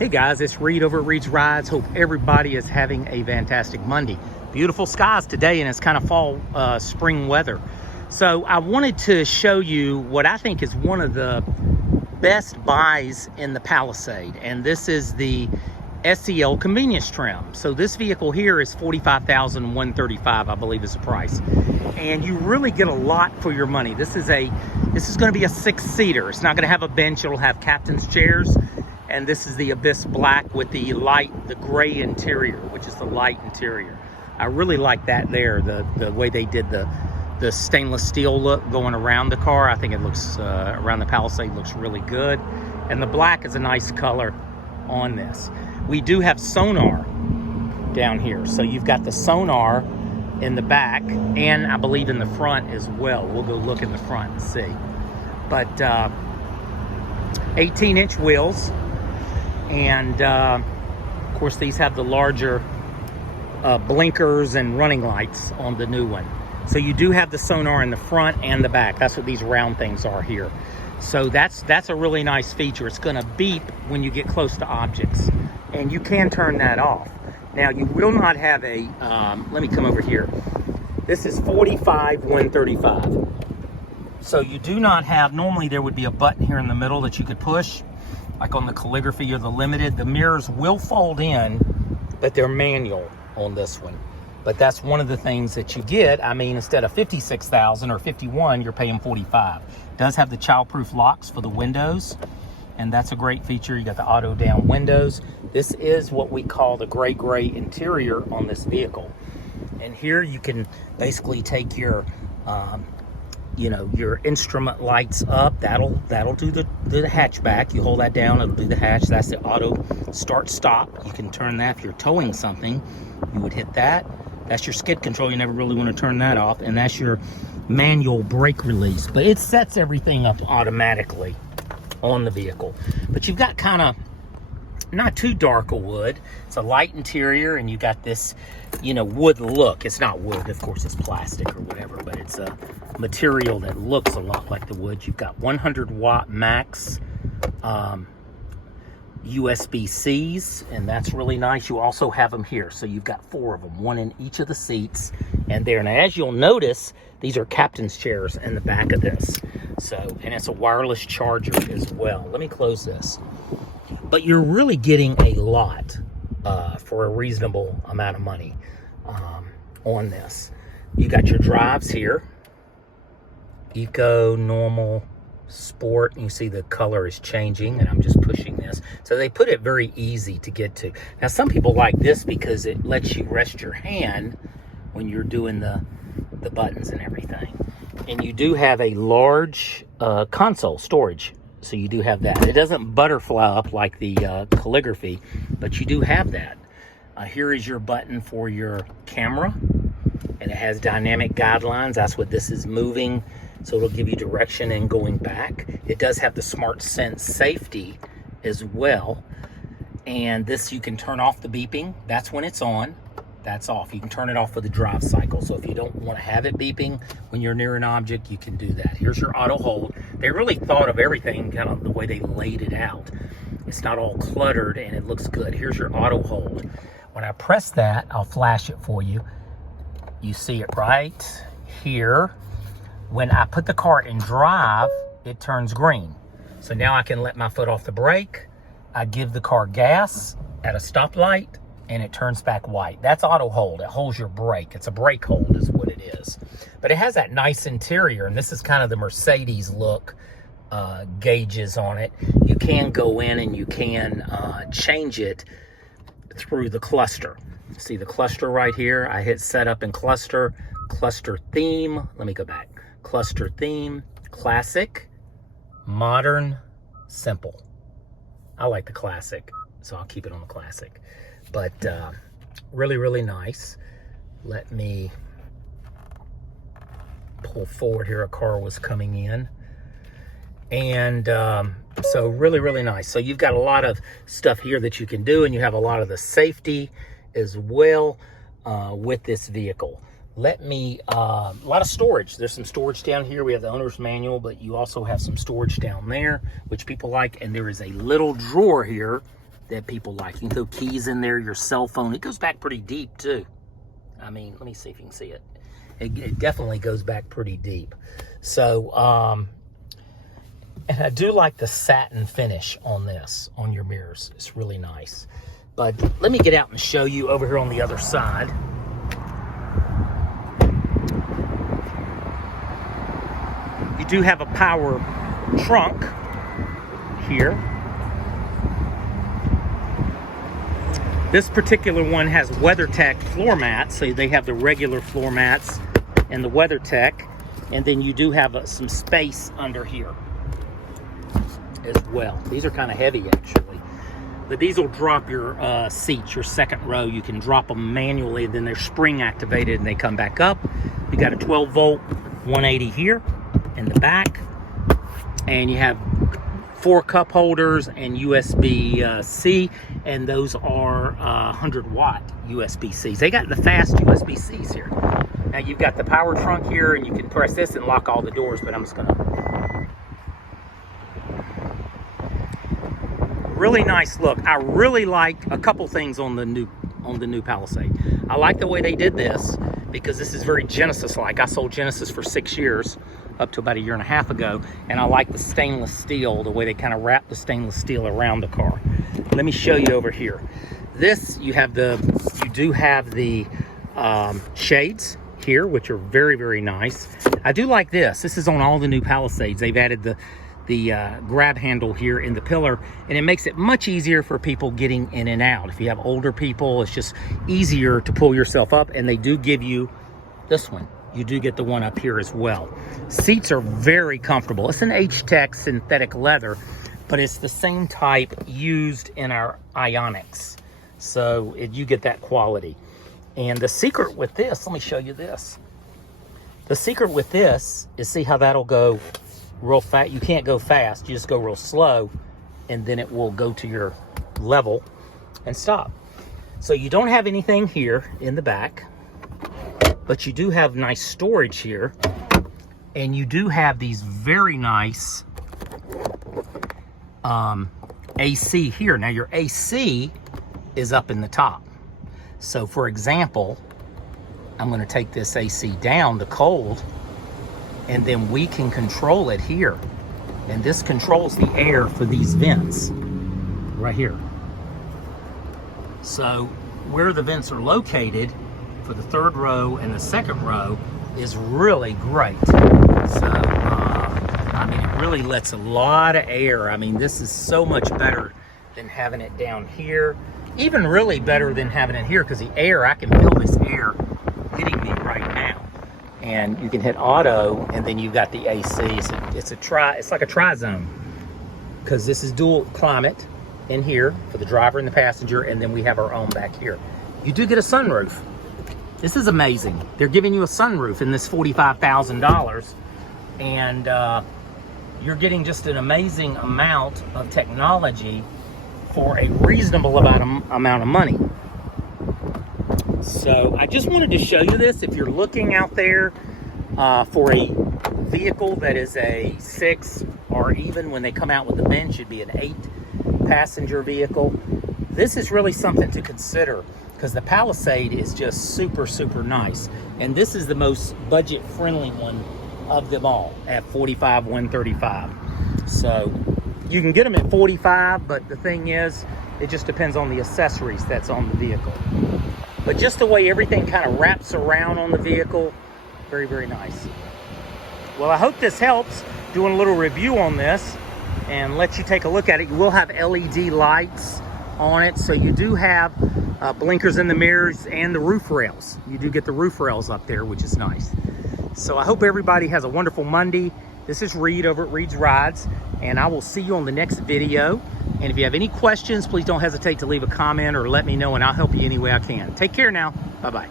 Hey guys, it's Reed over at Reed's Rides. Hope everybody is having a fantastic Monday. Beautiful skies today, and it's kind of fall, spring weather. So I wanted to show you what I think is one of the best buys in the Palisade, and this is the SEL convenience trim. So this vehicle here is $45,135, I believe is the price, and you really get a lot for your money. This is going to be a 6-seater. It's not going to have a bench. It'll have captain's chairs. And this is the Abyss Black with the gray interior, which is the light interior. I really like that there, the way they did the stainless steel look going around the car. I think it looks, around the Palisade, looks really good. And the black is a nice color on this. We do have sonar down here. So you've got the sonar in the back, and I believe in the front as well. We'll go look in the front and see. But 18-inch wheels. And of course, these have the larger blinkers and running lights on the new one. So you do have the sonar in the front and the back. That's what these round things are here. So that's a really nice feature. It's going to beep when you get close to objects, and you can turn that off. Now you will not have a. Let me come over here. This is $45,135. So you do not have. Normally there would be a button here in the middle that you could push, like on the Calligraphy or the Limited. The mirrors will fold in, but they're manual on this one. But that's one of the things that you get. I mean, instead of $56,000 or $51,000, you're paying $45,000. It does have the child-proof locks for the windows, and that's a great feature. You got the auto down windows. This is what we call the gray interior on this vehicle. And here you can basically take your your instrument lights up. That'll do the hatchback. You hold that down, it'll do the hatch. That's the auto start stop. You can turn that if you're towing something. You would hit that. That's your skid control. You never really want to turn that off. And that's your manual brake release. But it sets everything up automatically on the vehicle. But you've got kind of not too dark a wood. It's a light interior, and you got this, wood look. It's not wood, of course, it's plastic or whatever, but it's a material that looks a lot like the wood. You've got 100-watt max USB-Cs, and that's really nice. You also have them here, so you've got 4 of them, one in each of the seats, and there. Now, as you'll notice, these are captain's chairs in the back of this. So, and it's a wireless charger as well. Let me close this. But you're really getting a lot for a reasonable amount of money on this. You got your drives here. Eco, normal, sport. You see the color is changing, and I'm just pushing this. So they put it very easy to get to. Now, some people like this because it lets you rest your hand when you're doing the buttons and everything. And you do have a large console storage. So you do have that. It doesn't butterfly up like the Calligraphy, but you do have that. Here is your button for your camera, and it has dynamic guidelines. That's what this is moving, so it'll give you direction and going back. It does have the Smart Sense safety as well, and this you can turn off the beeping. That's when it's on. That's off. You can turn it off for the drive cycle. So if you don't want to have it beeping when you're near an object, you can do that. Here's your auto hold. They really thought of everything kind of the way they laid it out. It's not all cluttered, and it looks good. Here's your auto hold. When I press that, I'll flash it for you. You see it right here. When I put the car in drive, it turns green. So now I can let my foot off the brake. I give the car gas at a stoplight, and it turns back white. That's auto hold. It holds your brake. It's a brake hold is what it is. But it has that nice interior, and this is kind of the Mercedes look gauges on it. You can go in and you can change it through the cluster. See the cluster right here? I hit setup and cluster theme. Let me go back. Cluster theme, classic, modern, simple. I like the classic, so I'll keep it on the classic. But really nice. Let me pull forward here. A car was coming in, and so really nice. So you've got a lot of stuff here that you can do, and you have a lot of the safety as well with this vehicle. Let me, a lot of storage. There's some storage down here. We have the owner's manual, but you also have some storage down there, which people like. And there is a little drawer here that people like. You can throw keys in there, your cell phone. It goes back pretty deep too. I mean, let me see if you can see it. It definitely goes back pretty deep. So, and I do like the satin finish on this, on your mirrors. It's really nice. But let me get out and show you over here on the other side. You do have a power trunk here. This particular one has WeatherTech floor mats, so they have the regular floor mats and the WeatherTech, and then you do have some space under here as well. These are kind of heavy actually, but these will drop your seats, your second row. You can drop them manually, then they're spring activated and they come back up. You got a 12 volt 180 here in the back, and you have 4 cup holders and USB-C, and those are 100 watt USB-Cs. They got the fast USB-Cs here. Now you've got the power trunk here, and you can press this and lock all the doors, but I'm just gonna... Really nice look. I really like a couple things on the new Palisade. I like the way they did this, because this is very Genesis-like. I sold Genesis for 6 years, up to about 1.5 years ago, and I like the stainless steel, the way they kind of wrap the stainless steel around the car. Let me show you over here. This, you do have the shades here, which are very, very nice. I do like this. This is on all the new Palisades. They've added the grab handle here in the pillar, and it makes it much easier for people getting in and out. If you have older people, it's just easier to pull yourself up, and they do give you this one. You do get the one up here as well. Seats are very comfortable. It's an H-Tech synthetic leather, but it's the same type used in our Ioniqs. So you get that quality. And the secret with this, let me show you this. The secret with this is, see how that'll go real fast. You can't go fast, you just go real slow, and then it will go to your level and stop. So you don't have anything here in the back, but you do have nice storage here, and you do have these very nice AC here. Now your AC is up in the top. So for example, I'm going to take this AC down to cold, and then we can control it here. And this controls the air for these vents right here. So where the vents are located for the third row and the second row is really great. So, I mean, it really lets a lot of air. I mean, this is so much better than having it down here. Even really better than having it here, because the air, I can feel this air hitting me right now. And you can hit auto, and then you've got the AC. It's like a tri-zone, because this is dual climate in here for the driver and the passenger, and then we have our own back here. You do get a sunroof. This is amazing. They're giving you a sunroof in this $45,000, and you're getting just an amazing amount of technology for a reasonable amount of money. So I just wanted to show you this. If you're looking out there for a vehicle that is a 6, or even when they come out with the bench, it'd be an 8-passenger vehicle, this is really something to consider, because the Palisade is just super, super nice. And this is the most budget-friendly one of them all at $45,135. So you can get them at $45, but the thing is, it just depends on the accessories that's on the vehicle. But just the way everything kind of wraps around on the vehicle, very, very nice. Well, I hope this helps, doing a little review on this and let you take a look at it. You will have LED lights on it, so you do have blinkers in the mirrors and the roof rails. You do get the roof rails up there, which is nice. So I hope everybody has a wonderful Monday. This is Reed over at Reed's Rides, and I will see you on the next video. And if you have any questions, please don't hesitate to leave a comment or let me know, and I'll help you any way I can. Take care now. Bye-bye.